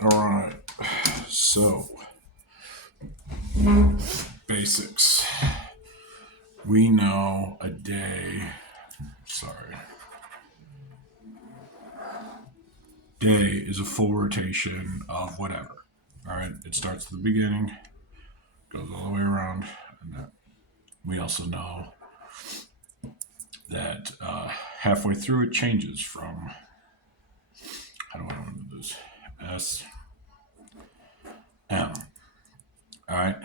All right. So, basics. We know a day, sorry, day is a full rotation of whatever. All right. It starts at the beginning, goes all the way around. And that we also know that halfway through it changes from, how do I want to do this? S, M. All right.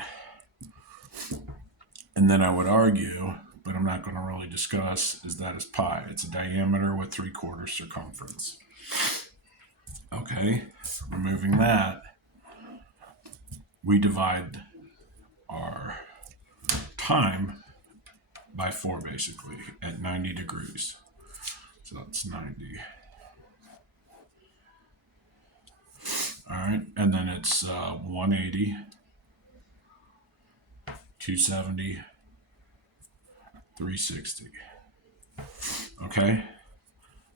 And then I would argue, but I'm not going to really discuss, is that is pi. It's a diameter with 3/4 circumference. Okay, removing that, we divide our time by 4 basically at 90 degrees. So that's 90. All right, and then it's 180, 270, 360. Okay,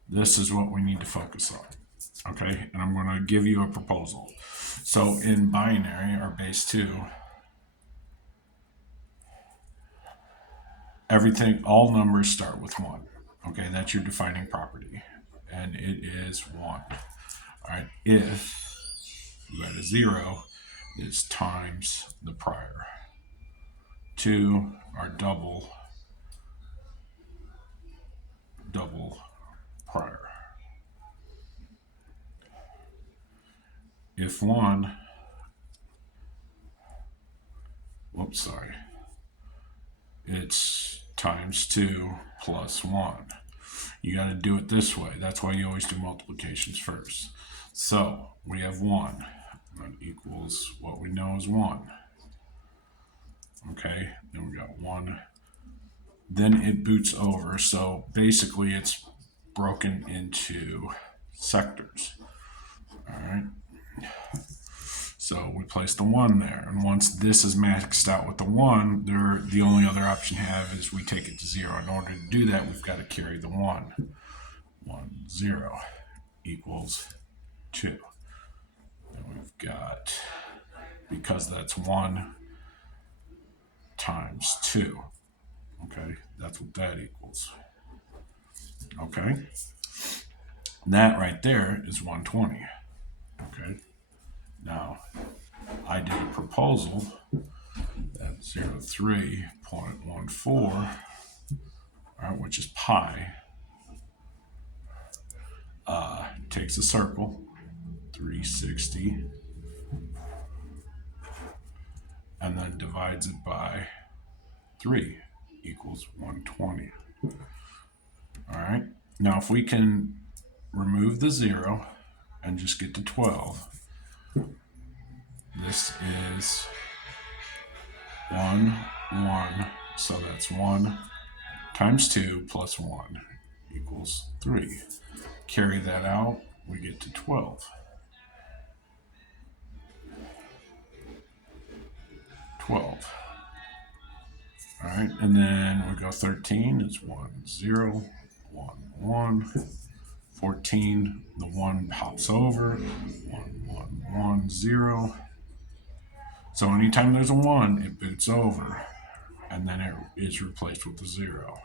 this is what we need to focus on. Okay, and I'm going to give you a proposal. So in binary or base 2, everything, all numbers start with 1. Okay, that's your defining property, and it is 1. All right, if you add a 0, is times the prior. 2 are double prior. If 1, whoops, sorry, it's times 2 plus 1. You got to do it this way. That's why you always do multiplications first. So we have 1 that equals what we know is 1. Okay, then we got 1. Then it boots over. So basically it's broken into sectors. All right. So we place the 1 there. And once this is maxed out with the 1, the only other option we have is we take it to 0. In order to do that, we've got to carry the 1. 1, 0 equals 2. And we've got, because that's 1 times 2. Okay, that's what that equals. Okay, and that right there is 120. Okay, now I did a proposal at 03.14, right, which is pi, takes a circle, 360, and then divides it by 3 equals 120. All right, now if we can remove the 0 and just get to 12, this is 1, 1, so that's 1 times 2 plus 1 equals 3. Carry that out, we get to 12. 12. All right, and then we go 13, it's 1, 0, 1, 1. 14, the 1 hops over, 1, 1, 1, 0. So anytime there's a 1, it boots over, and then it is replaced with a 0.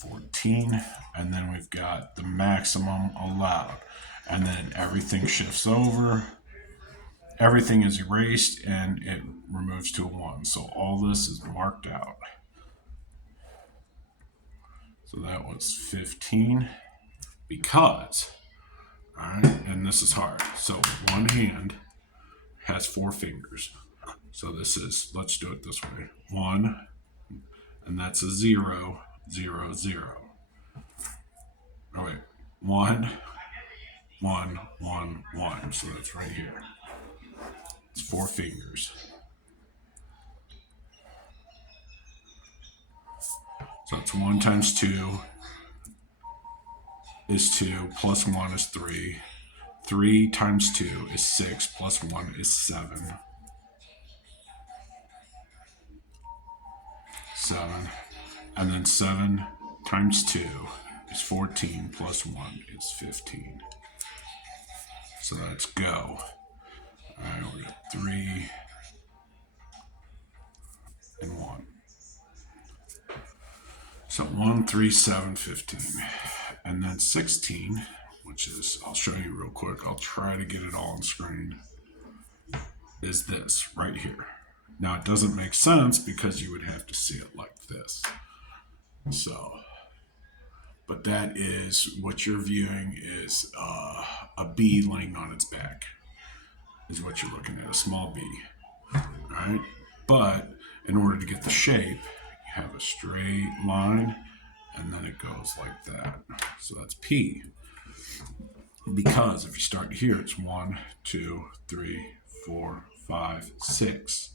14, and then we've got the maximum allowed, and then everything shifts over, everything is erased, and it removes to a 1. So all this is marked out. So that was 15, because, all right, and this is hard. So one hand has 4 fingers. So this is, let's do it this way. 1, and that's a 0, 0, 0. Oh wait, 1, 1, 1, 1. So that's right here. It's 4 fingers. So it's 1 times 2 is 2, plus 1 is 3. 3 times 2 is 6, plus 1 is 7. 7. And then 7 times 2 is 14 plus 1 is 15. So let's go. All right, we got 3 and 1. So 1, 3, 7, 15. And then 16, which is, I'll show you real quick. I'll try to get it all on screen, is this right here. Now, it doesn't make sense because you would have to see it like this. So, but that is what you're viewing is a bee laying on its back, is what you're looking at, a small bee. All right? But in order to get the shape, you have a straight line and then it goes like that. So that's P. Because if you start here, it's 1, 2, 3, 4, 5, 6.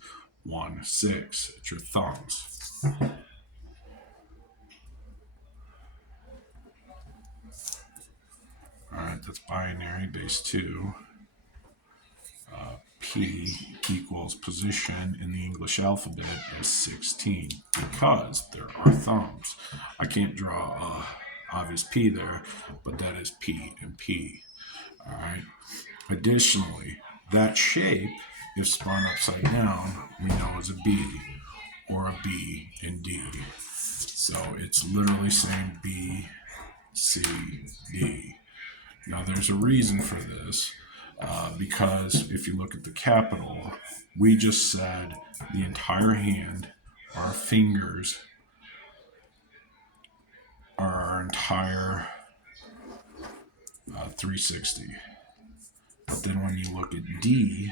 1, 6. It's your thumbs. All right, that's binary, base 2. P equals position in the English alphabet as 16 because there are thumbs. I can't draw a obvious P there, but that is P and P. All right. Additionally, that shape, if spun upside down, we know is a B or a B and D. So it's literally saying B, C, D. Now there's a reason for this. Because if you look at the capital, we just said the entire hand, our fingers, are our entire 360. But then when you look at D,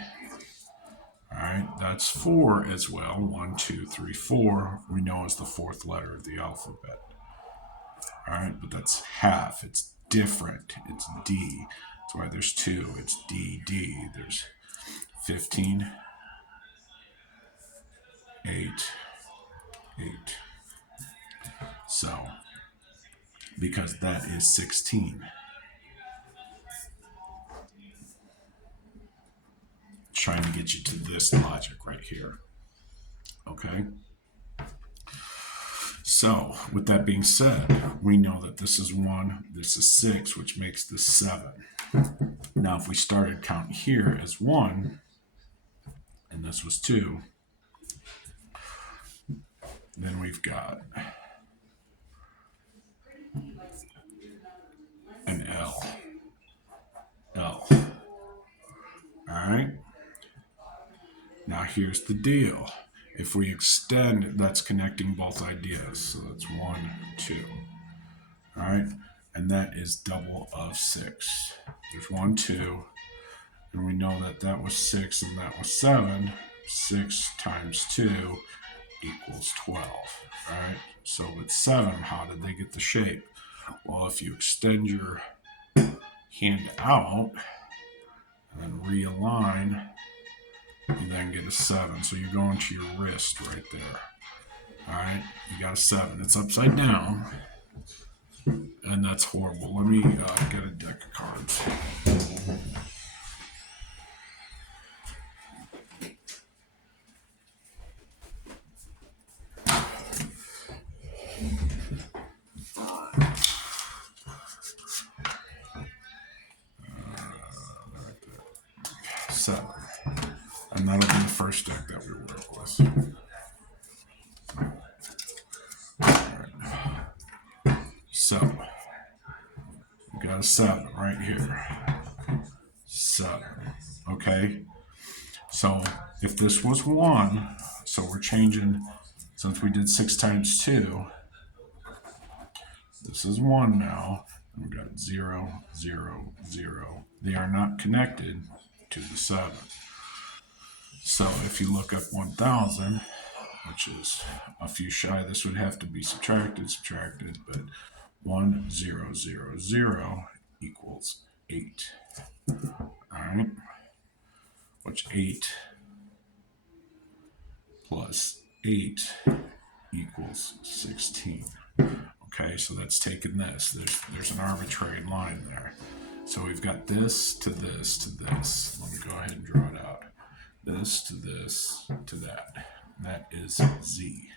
all right, that's 4 as well. 1, 2, 3, 4. We know is the fourth letter of the alphabet. All right, but that's half. It's different. It's D. That's why there's 2. It's D, D. There's 15, 8, 8. So, because that is 16. Trying to get you to this logic right here. Okay? So, with that being said, we know that this is 1, this is 6, which makes this 7. Now, if we started counting here as 1, and this was 2, then we've got an L. L. Alright? Now here's the deal. If we extend, that's connecting both ideas. So that's 1, 2. Alright? And that is double of 6. There's 1, 2. And we know that that was 6 and that was 7. 6 times 2 equals 12. Alright? So with 7, how did they get the shape? Well, if you extend your hand out and then realign, you then get a 7. So you're going to your wrist right there. Alright? You got a 7. It's upside down. And that's horrible. Let me get a deck of cards. And that'll be the first deck that we work with. Right. So, we got a 7 right here. 7. Okay? So, if this was 1, so we're changing, since we did 6 times 2, this is 1 now. And we got 0, 0, 0. They are not connected to the 7. So if you look up 1,000, which is a few shy, this would have to be subtracted, but 1, 0, 0, 0 equals 8. Alright? Which 8 plus 8 equals 16. Okay, so that's taking this. There's an arbitrary line there. So we've got this to this to this. Let me go ahead and draw it out. This to this to that. That is Z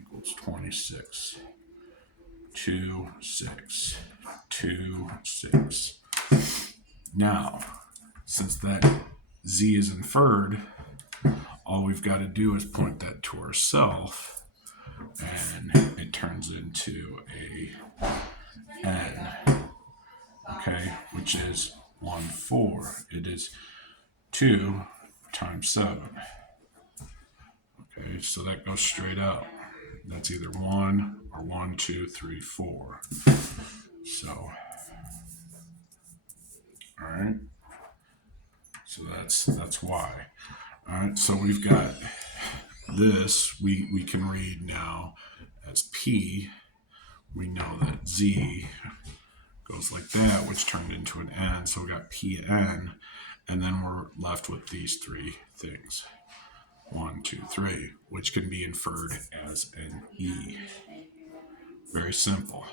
equals 26. 2, 6, 2, 6. Now, since that z is inferred, all we've got to do is point that to ourselves, and it turns into a n, okay, which is 1, 4. It is 2 times 7. Okay, so that goes straight up. That's either 1 or 1, 2, 3, 4. So, all right. So that's why. All right. So we've got this. We can read now as p. We know that z goes like that, which turned into an n. So we got pn, and then we're left with these three things. 1, 2, 3, which can be inferred as an E. Very simple.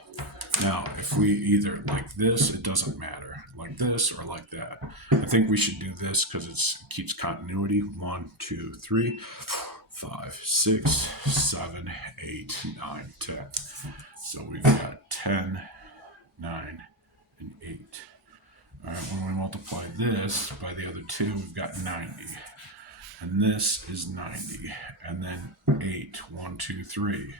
Now, if we either like this, it doesn't matter. Like this or like that. I think we should do this because it keeps continuity. 1, 2, 3, 4, 5, 6, 7, 8, 9, 10. So we've got 10, 9, and 8. All right, when we multiply this by the other two, we've got 90. And this is 90. And then 8. 1, 2, 3.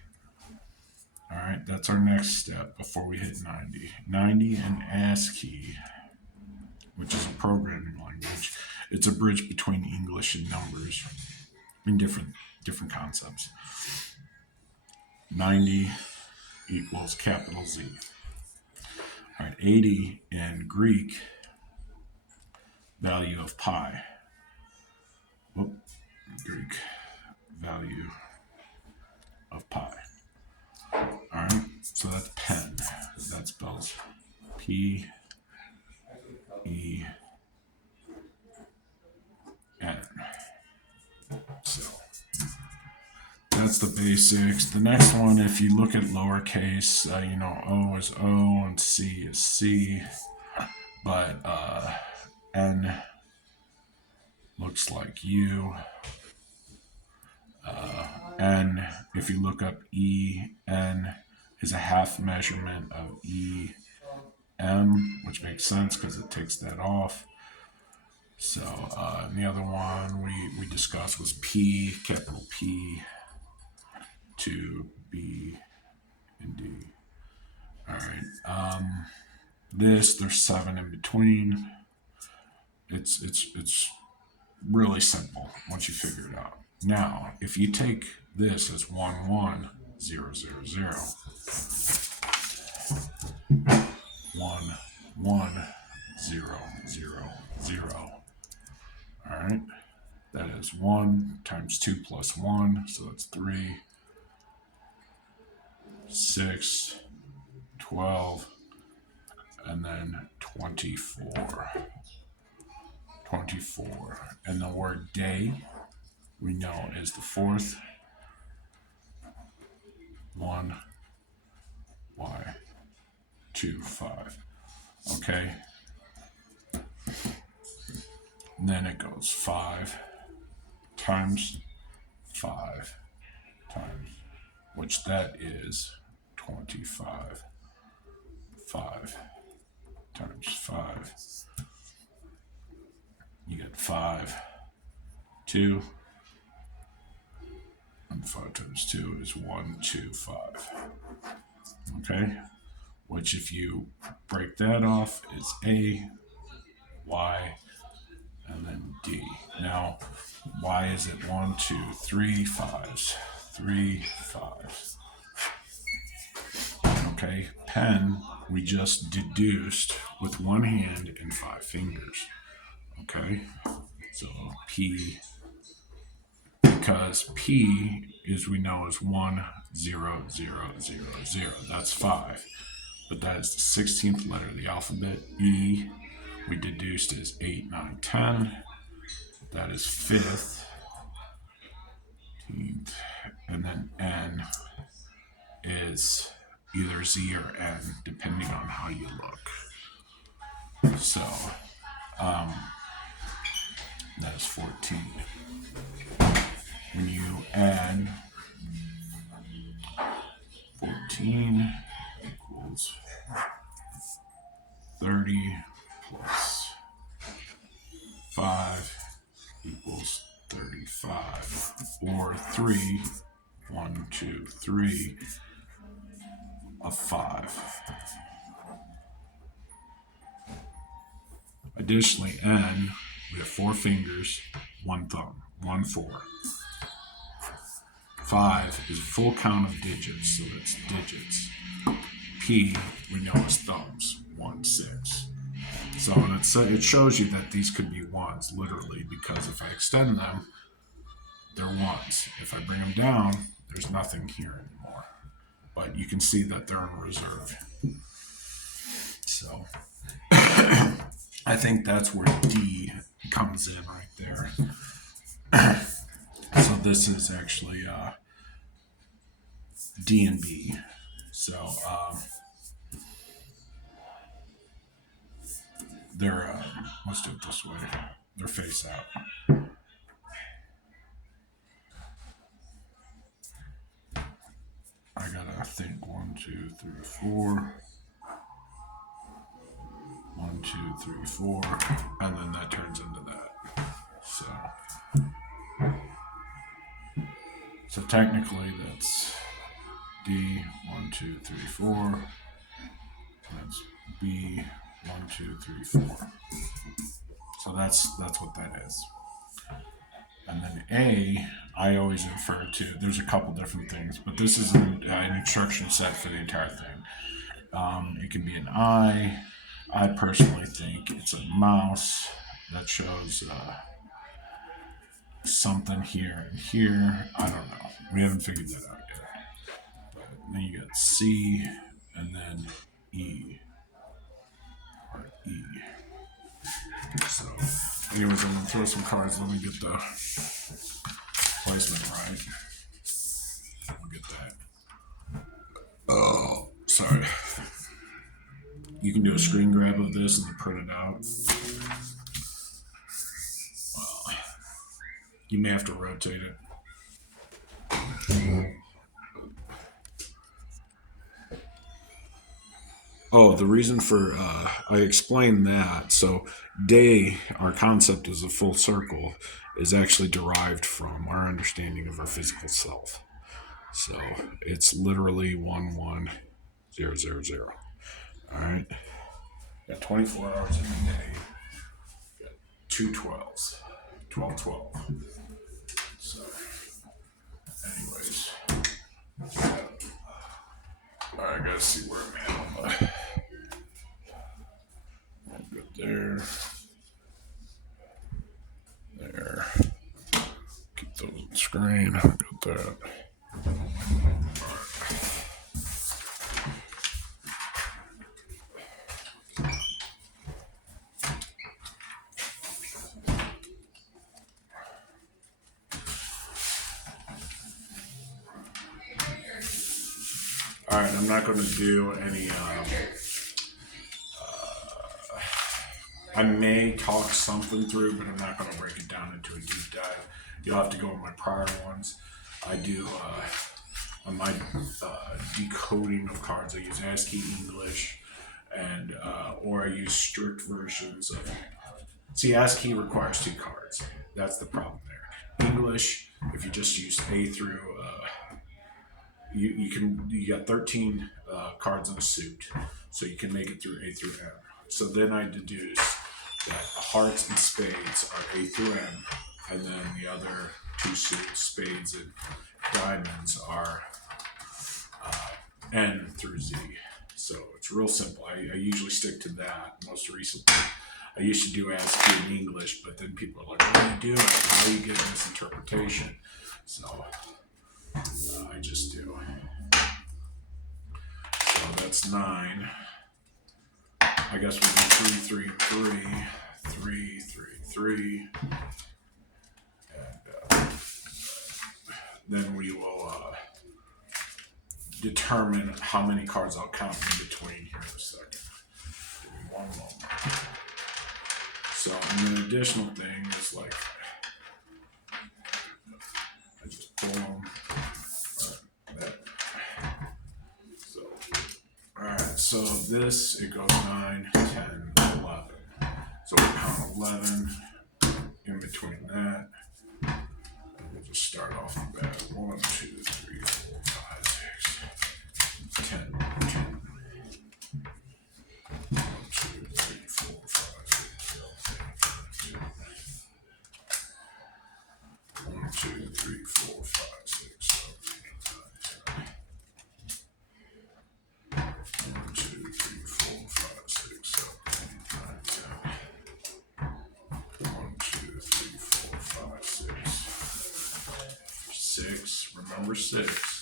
All right, that's our next step before we hit 90. 90 in ASCII, which is a programming language. It's a bridge between English and numbers in different concepts. 90 equals capital Z. All right, 80 in Greek, value of pi. Greek value of pi. All right, so that's pen. That spells P E N. So that's the basics. The next one, if you look at lowercase, O is O and C is C, but N looks like U. N, if you look up E, N is a half measurement of E, M, which makes sense because it takes that off. So, and the other one we discussed was P, capital P, to B and D. All right. There's 7 in between. It's really simple once you figure it out. Now, if you take this as 1, 1, 0, 0, 0, 1, 1, 0, 0, 0. All right, that is 1 times 2 plus 1, so that's 3, 6, 12, and then 24. 24. And the word day, we know is the fourth. 1, Y, 2, 5. Okay. And then it goes 5 times 5 times, which that is 25. 5 times 5. You get 5, 2, and 5 times 2 is 1, 2, 5. Okay? Which, if you break that off, is A, Y, and then D. Now, why is it 1, 2, 3 5s? 3 5s. Okay, pen, we just deduced with one hand and 5 fingers. Okay, so P, because P is, we know, is 1, 0, 0, 0, 0. That's 5. But that is the 16th letter of the alphabet. E, we deduced is 8, 9, 10. That is 5th. 18th. And then N is either Z or N, depending on how you look. So, that is 14. When you add 14 30 plus 5 equals 35. Or 3, 1, 2, 3 of 5. Additionally, N, we have 4 fingers, 1 thumb, 1, 4. 5 is a full count of digits, so that's digits. P, we know is thumbs, 1, 6. So it shows you that these could be ones, literally, because if I extend them, they're ones. If I bring them down, there's nothing here anymore. But you can see that they're in reserve. So I think that's where D comes in right there. So this is actually D and B. So they're, let's do it this way. They're face out. I gotta think 1, 2, 3, 4. 1, 2, 3, 4, and then that turns into that. So technically that's D, 1, 2, 3, 4. That's B, 1, 2, 3, 4. So that's what that is. And then A, I always refer to, there's a couple different things, but this is an instruction set for the entire thing. It can be an eye. I personally think it's a mouse that shows something here and here. I don't know. We haven't figured that out yet. But then you got C and then E. Or E. So, anyways, I'm going to throw some cards. Let me get the placement right. I'll get that. Oh, sorry. You can do a screen grab of this and then print it out. Well, you may have to rotate it. Oh, the reason for, I explained that. So, day, our concept as a full circle, is actually derived from our understanding of our physical self. So, it's literally 1, 1, 0, 0, 0. All right? Got 24 hours in a day. Got 2 12s. 12, 12. So, anyways. I gotta see where I'm at on the. Good there. There. Keep those on the screen. Got that. Alright, I'm not going to do any, I may talk something through, but I'm not going to break it down into a deep dive. You'll have to go on my prior ones. I do, on my decoding of cards, I use ASCII English, and or I use strict versions of. See, ASCII requires 2 cards. That's the problem there. English, if you just use A through, you got 13 cards in a suit, so you can make it through A through M. So then I deduce that hearts and spades are A through M, and then the other 2 suits, spades and diamonds, are N through Z. So it's real simple. I usually stick to that. Most recently, I used to do ASCII in English, but then people are like, "What are you doing? How are you getting this interpretation?" So I just do. So that's 9. I guess we do 3, 3, 3, 3, 3, 3, and then we will determine how many cards I'll count in between here in a second. Give me one moment. So, and the additional thing is like, I just pull them. So, alright, so this, it goes 9, 10, 11. So we count 11 in between that. We'll just start off the bat. 1, 2, 3, 4, 5, 6, 10, 10. 1, 2, 3, 4, 5, 6, 7, 8, 9, 10. 1, 2, 3, 4, 5, 6, 7, 8, 9, 10. 1, 2, 3, 4, 5, 6, 7, 8, 9, 10. 1, 2, 3, 4, 5, 6. 6. Remember 6.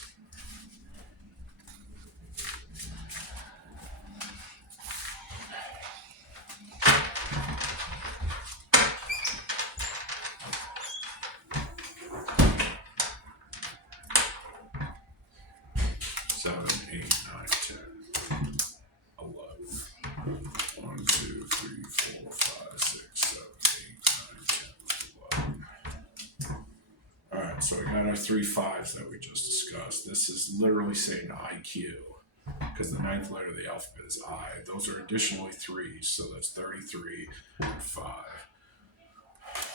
Seven, 8, 9, 10, 11. 1, 2, 3, 4, 5, 6, 7, 8, 9, 10, 11. Alright, so we got our 3 5s that we just discussed. This is literally saying IQ, because the 9th letter of the alphabet is I. Those are additionally 3s, so that's 33 and 5.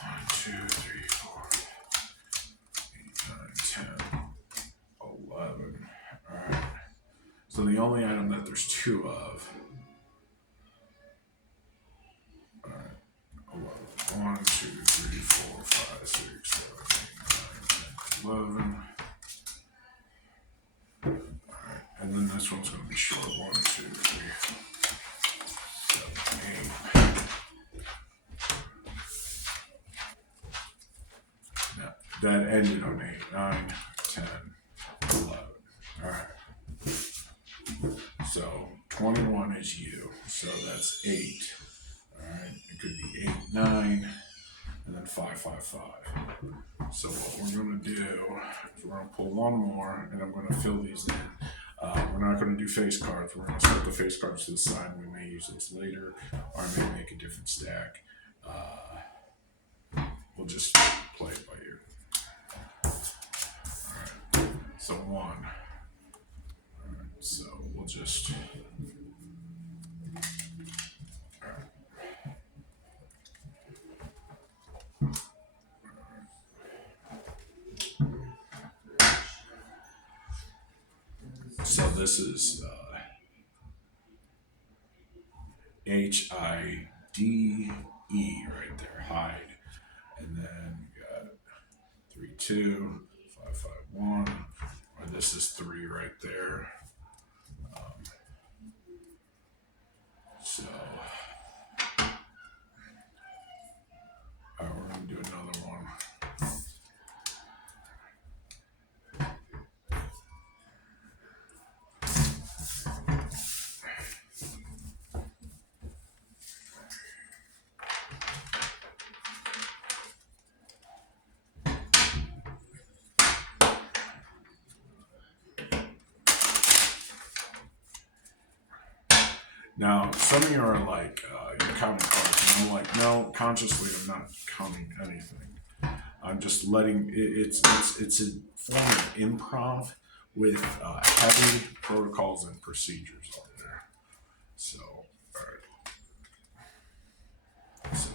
1, 2, 3, 4, 8, 9, 10, 11. Alright. So the only item that there's 2 of. Alright. 11. 1, 2, 3, 4, 5, 6, 7, 8, 9, 10, 11. Alright. And then this one's going to be short. 1, 2, 3, 7, 8. Now, that ended on 8, 9, 10, 11. Alright. So 21 is you. So that's 8. Alright. It could be 8, 9, and then 5, 5, 5. So what we're going to do is we're going to pull one more, and I'm going to fill these in. We're not going to do face cards. We're going to set the face cards to the side. We may use those later, or I may make a different stack. We'll just play it by ear. Alright, so 1. Alright, so we'll just... So this is HIDE right there, hide. And then we got 3, 2, 5, 5, 1. Or this is 3 right there. So, alright, we're going to do another one. Now, some of you are like, you're counting cards, and I'm like, no, consciously I'm not counting anything. I'm just letting it's a form of improv with heavy protocols and procedures on there. So, all right. So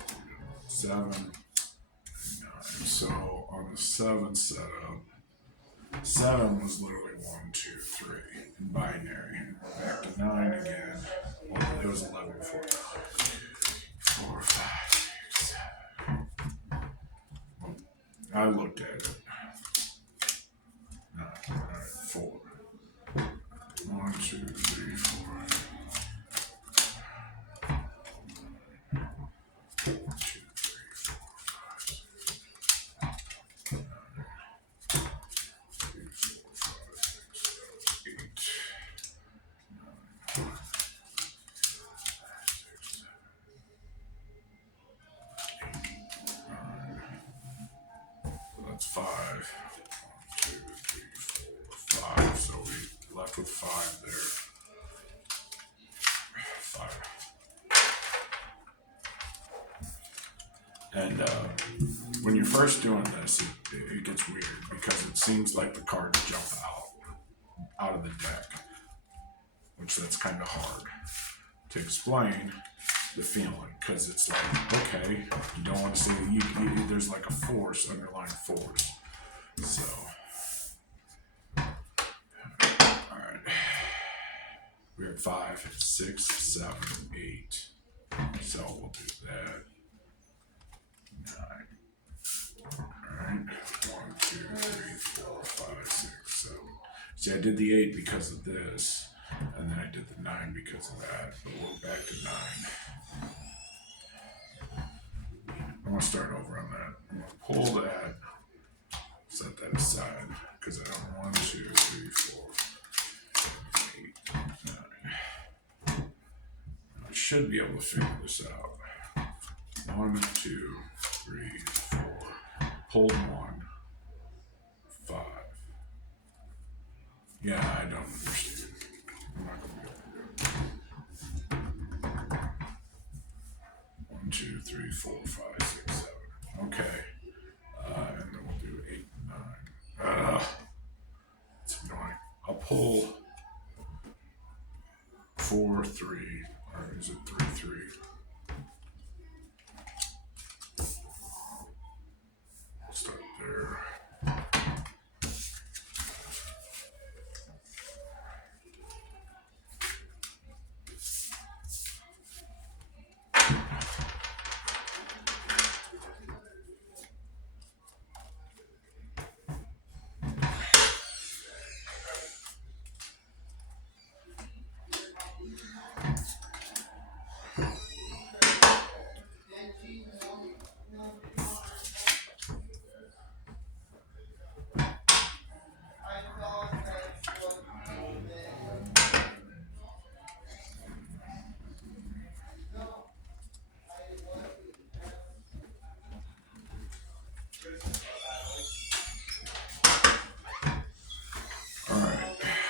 7, 9. So on the 7 setup, 7 was literally 1, 2, 3 in binary. Back to 9 again. Well, it was 11 before. 4, 5, 6, 7. I looked at it. 9. All right, 4. 1, 2, 3, 4. 1, 2, 3, 4, 5, 9, 3, 4, 5, 6, 7, 8. 9, 6, 7, 9. So that's 5. 1, 2, 3, 4, 5. So we left with 5 there. 5. And when you're first doing this, it gets weird because it seems like the cards jump out of the deck which that's kind of hard to explain the feeling, because it's like, okay, you don't want to see there's like a force, underlying force. So, all right, we're at 5, 6, 7, 8. So we'll do that. 9. All right, 1, 2, 3, 4, 5, 6, 7. See, I did the 8 because of this, and then I did the 9 because of that. But we're back to 9. I'm gonna start over on that. I'm gonna pull that, set that aside, because I don't 1, 2, 3, 4, 8, 9. I should be able to figure this out. 1, 2, 3, 4. Pulled 1, 5. Yeah, I don't understand. I'm not gonna be able to do it. 1, 2, 3, 4, 5, 6, 7. Okay. And then we'll do 8, 9. It's annoying. I'll pull 4, 3, or is it 3, 3? I'll start there.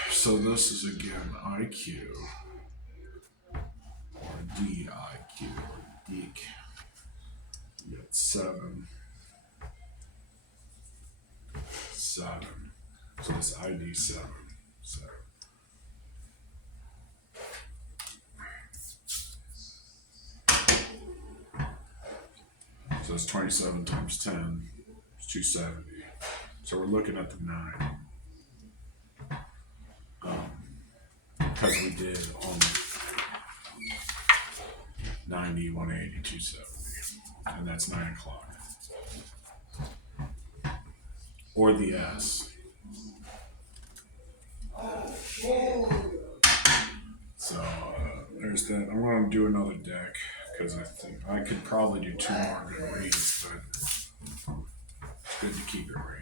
So this is again IQ or DIQ or DIQ. You got 7, 7. So it's ID 7. So it's 27 times 10. It's 270. So we're looking at the 9. Because we did on 90, 180, 270. And that's 9 o'clock. Or the S. So there's that. I'm going to do another deck because I think I could probably do 2 more good reads, but it's good to keep it reading.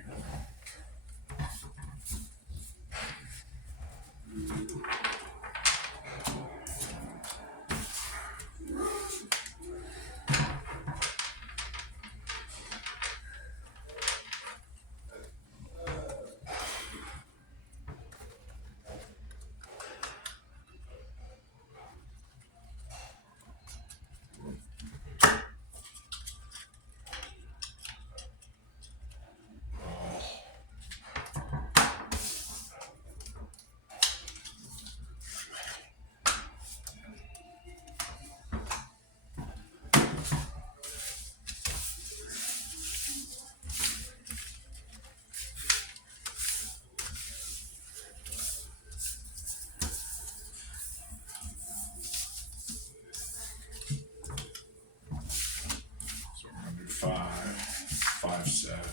So we're going to do 5 set.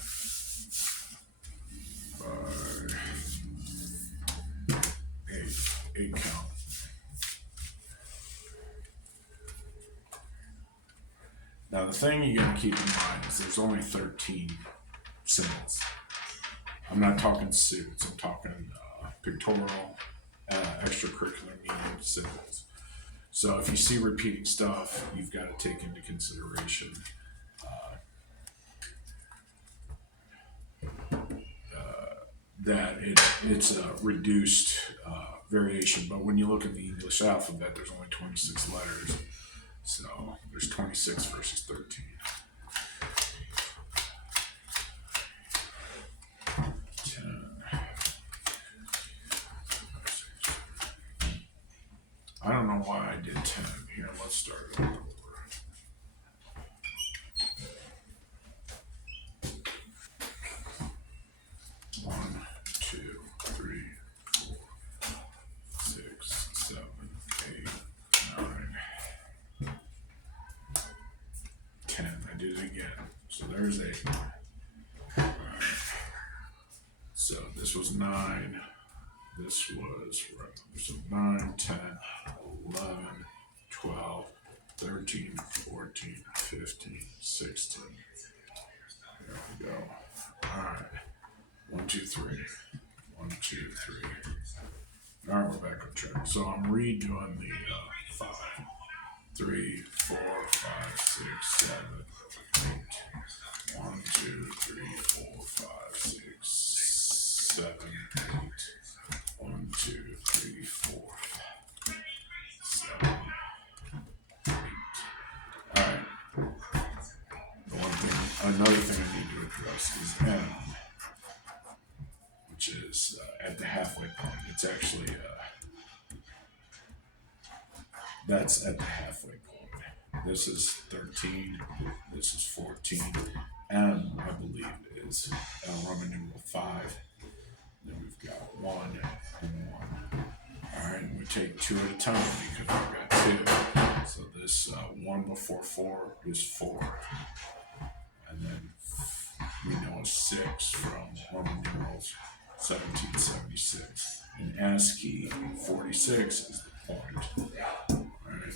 5, 8 count. Now the thing you gotta keep in mind is there's only 13 symbols. I'm not talking suits, I'm talking pictorial, extracurricular meaning symbols. So if you see repeating stuff, you've got to take into consideration that it's a reduced variation. But when you look at the English alphabet, there's only 26 letters. So there's 26 versus 13. 10. I don't know why I did 10. Here, let's start it over. 1, 2, 3, 4, 6, 7, 8, 9, 10. I did it again. So there's 8. So this was 9. This was so 9, 10, 11, 12, 13, 14, 15, 16. There we go. All right. 1, 2, 3. 1, 2, 3. All right, we're back on track. So I'm redoing the 5, 3, 4, 5, 6, 7, 8. 1, 2, 3, 4, 5, 6, 7, 8. 1, 2, 3, 4, 7, 8. All right. Another thing I need to address is M, which is at the halfway point. It's actually that's at the halfway point. This is 13. This is 14. M, I believe, is Roman numeral 5. Then we've got 1 and 1. All right, and we take 2 at a time because we've got 2. So this 1 before 4 is 4. And then we know a 6 from Roman numerals 1776. In ASCII, 46 is the point. Alright,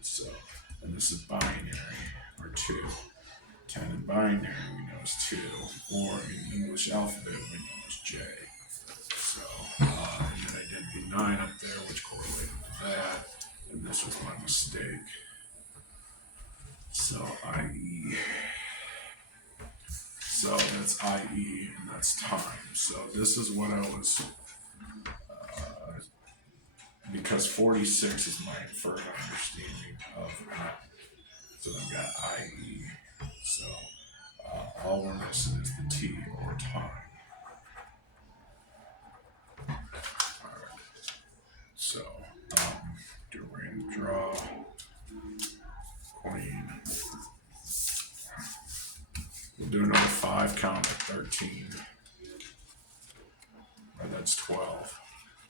so, and this is binary, or 2. 10 in binary we know is 2, or in English alphabet we know is J. So, and then I did the 9 up there, which correlated to that, and this was my mistake. So, IE. So that's IE, and that's time. So this is what I was, because 46 is my first understanding of that. So I've got IE. So all we're missing is the T, or time. All right. So do a random draw. Queen. We'll do another 5 count at 13. Right, that's 12.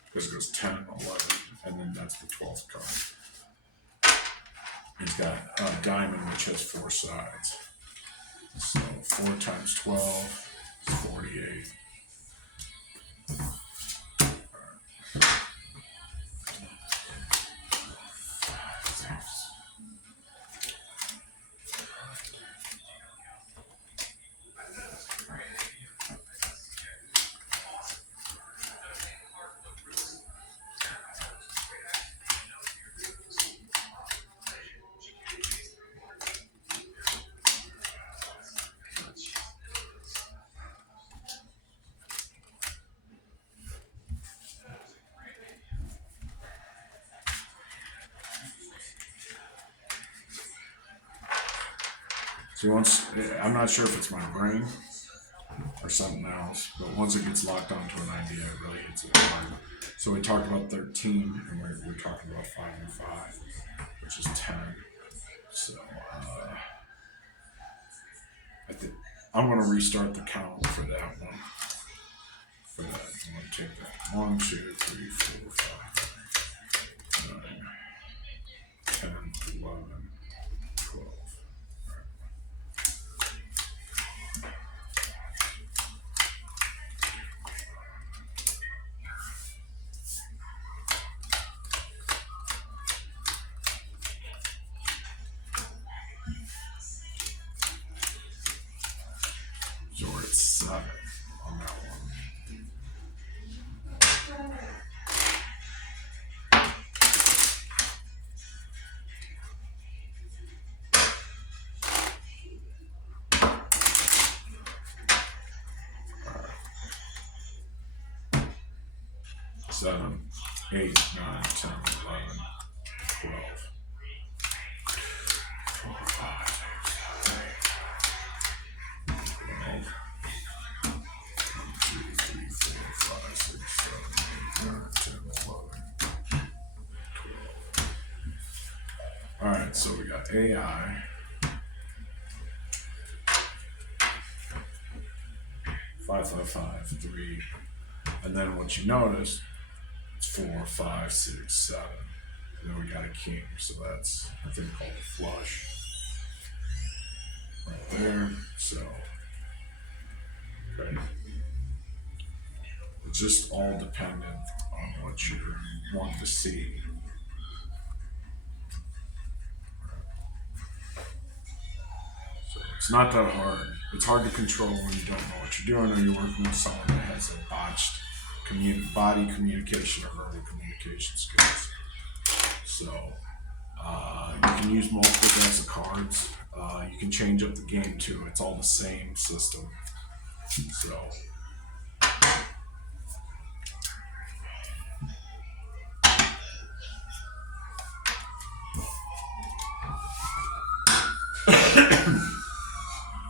Because it goes 10, 11, and then that's the 12th card. It's got a diamond which has 4 sides. So 4 times 12 is 48. So once, I'm not sure if it's my brain or something else, but once it gets locked onto an idea, it really hits it hard. So we talked about 13, and we're talking about 5 and 5, which is 10. So I think I'm going to restart the count for that one. For that, I'm going to take that 1, 2, 3, 4, 5, 9, 10, 11, 12. So we're at 7 on that one. Seven, 8, 9, 10, 11, 12. 4, 5, 6, 7, 8, 12. 1, 2, 3, 4, 5, 6, 7, 8, 9, 10, 11, 12. All right, so we got AI, 555 3, and then what you notice, it's 4 5 6 7, and then we got a king. So that's a thing called a flush right there. So okay, it's just all dependent on what you want to see. So it's not that hard. It's hard to control when you don't know what you're doing, or you're working with someone that has a botched body communication or verbal communication skills. So you can use multiple decks of cards. You can change up the game too. It's all the same system. So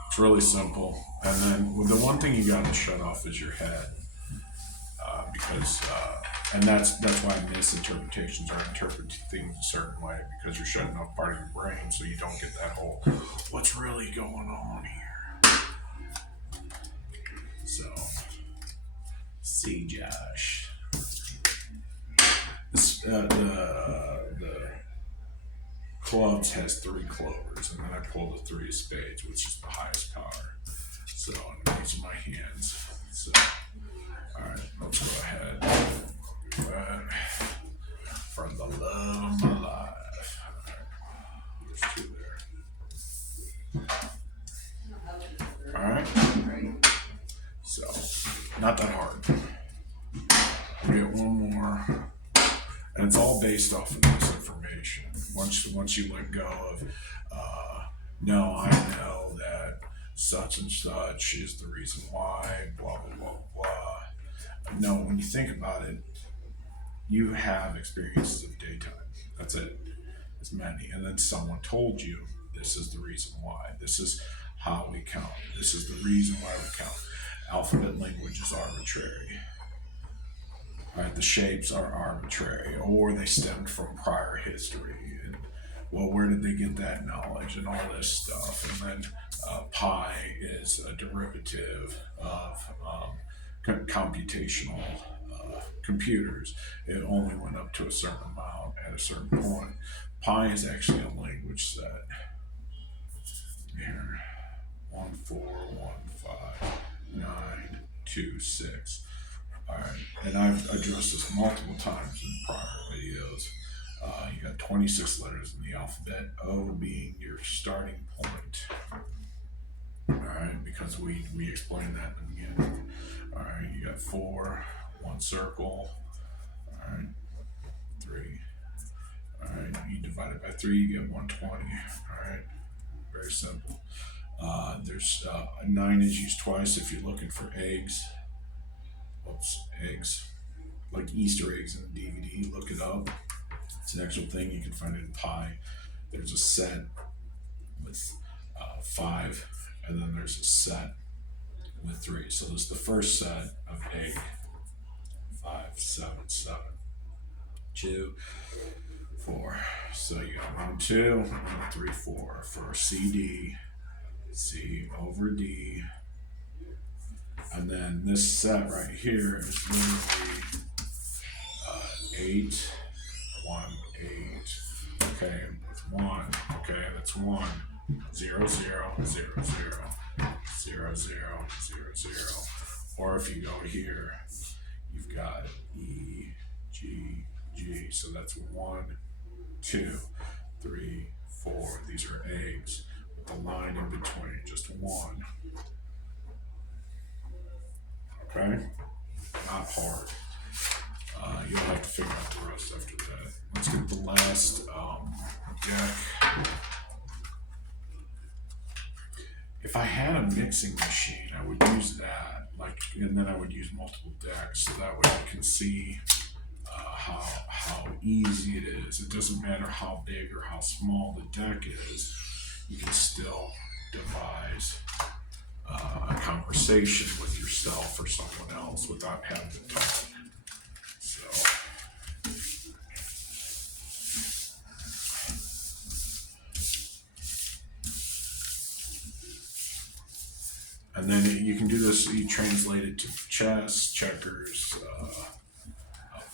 it's really simple. And then the one thing you got to shut off is your head, because and that's why misinterpretations are interpreting things a certain way, because you're shutting off part of your brain, so you don't get that whole what's really going on here. So, see, Josh, the clubs has 3 clovers, and then I pull the 3 of spades, which is the highest power. So these are my hands. So, all right, let's go ahead. Do that for the love of my life. All right, there's 2 there. All right. So, not that hard. We get one more, and it's all based off of this information. Once you let go of, no, I know that such and such is the reason why, blah blah blah blah. No, when you think about it, you have experiences of daytime. That's it. As many, and then someone told you this is the reason why. This is how we count. This is the reason why we count. Alphabet language is arbitrary. Right, the shapes are arbitrary, or they stemmed from prior history. And well, where did they get that knowledge and all this stuff? And then pi is a derivative of computational computers. It only went up to a certain amount at a certain point. Pi is actually a language set. Here, 1 4 1 5 9 2 6. All right, and I've addressed this multiple times in prior videos. You got 26 letters in the alphabet, O being your starting point. All right, because we explained that in the beginning. All right, you got 4, 1 circle. All right, 3. All right, you divide it by 3, you get 120. All right, very simple. There's 9 is used twice if you're looking for eggs. Oops, eggs. Like Easter eggs in a DVD. Look it up. It's an actual thing. You can find it in pi. There's a set with 5, and then there's a set with 3. So there's the first set of egg. 5 7 7 2 4. So you got 1 2 1 3 4 for CD. C over D. And then this set right here is literally 8 1 8. Okay, with 1. Okay, that's 1 0 0 0 0 0 0 0 0. Or if you go here, you've got E G G. So that's 1 2 3 4. These are eggs with the line in between, just 1. Okay, not hard. You'll have to figure out the rest after that. Let's get the last deck. If I had a mixing machine, I would use that. And then I would use multiple decks, so that way I can see how easy it is. It doesn't matter how big or how small the deck is. You can still devise a conversation with yourself or someone else without having to talk. So, And then you can do this, you translate it to chess, checkers,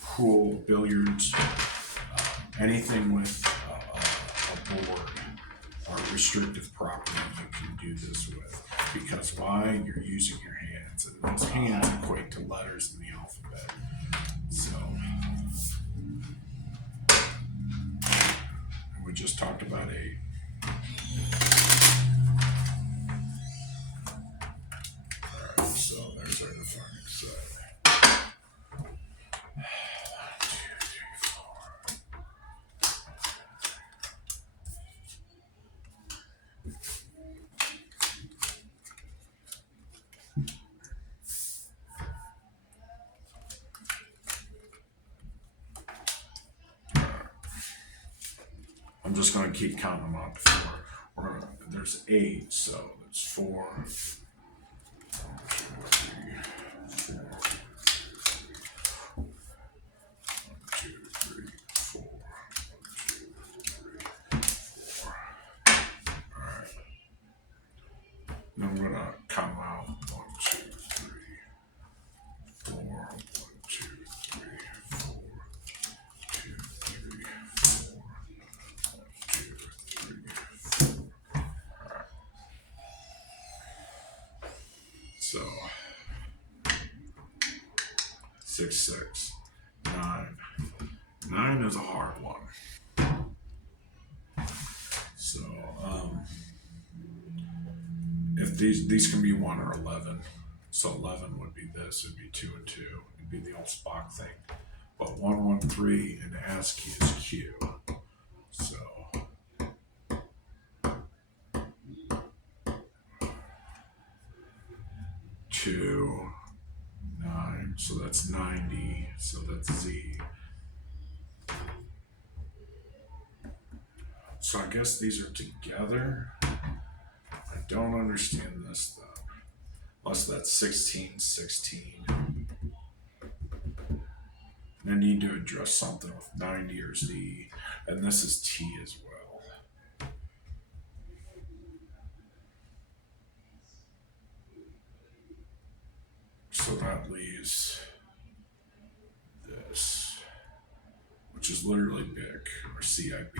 pool, billiards, anything with a board or restrictive property you can do this with. Because why? You're using your hands, and those hands equate to letters in the alphabet. So, and we just talked about 8. Alright, so there's our defining set. I'm just going to keep counting them up. There's 8, so it's 4. 1, 2, 3, 4. 1, 2, 3, 4. 1, 2, 3, 4. Alright. Now I'm going to count out 1, 2, 3, 4. 1, 2, 3, 4. 2, 3, 4. 2, 3, 4. Alright. So 6, 6, 9. 9 is a hard one. So if these can be 1 or 11, so 11 would be this. It'd be 2 and 2. It'd be the old Spock thing. But 1, 1, 3 and the ASCII is Q. So 2, 9. So that's 90. So that's Z. So I guess these are together. I don't understand this though. Unless that's 16, 16. And I need to address something with 90 or Z. And this is T as well. So that leaves this, which is literally big, or CIB.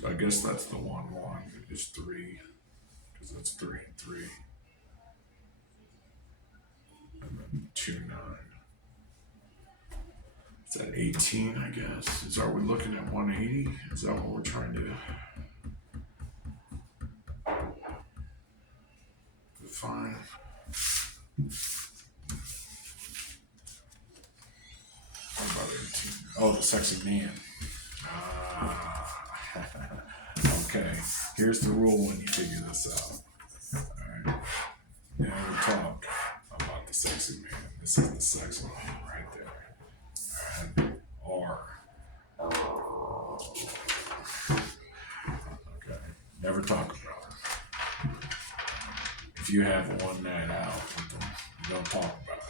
So I guess that's the 1, 1 is 3, because that's 3 and 3. And then 2, 9. Is that 18, I guess? Are we looking at 180? Is that what we're trying to define? What about 18? Oh, the sexy man. Okay, here's the rule when you figure this out. Alright. Now we talk about the sexy man. This is the sexy man right there. Alright. R. Okay. Never talk about it. If you have one night out with them, you don't talk about it.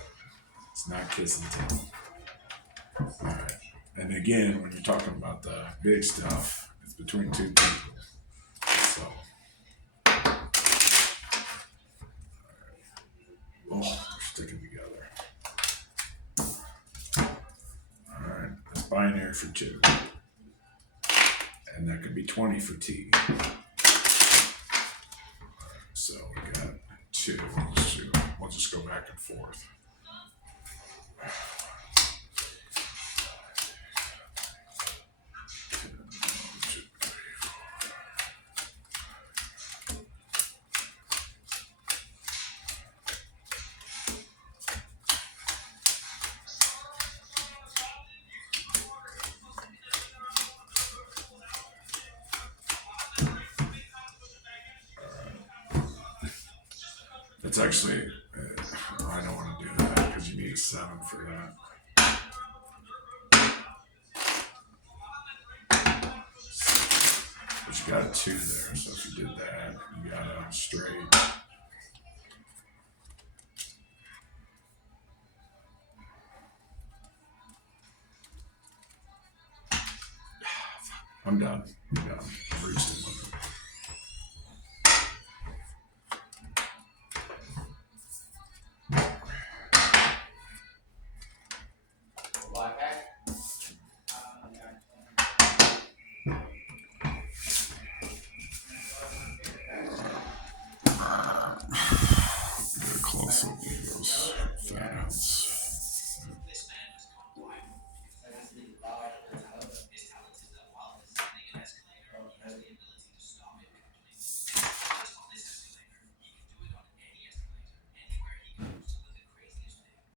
It's not kiss and tell. Alright. And again, when you're talking about the big stuff, it's between 2 people. So, oh, they're sticking together. Alright, that's binary for 2. And that could be 20 for T. So we got 2. We'll just go back and forth. It's actually, I don't want to do that because you need a 7 for that. But you got a 2 there, so if you did that, you got a straight. I'm done. I'm done. I've reached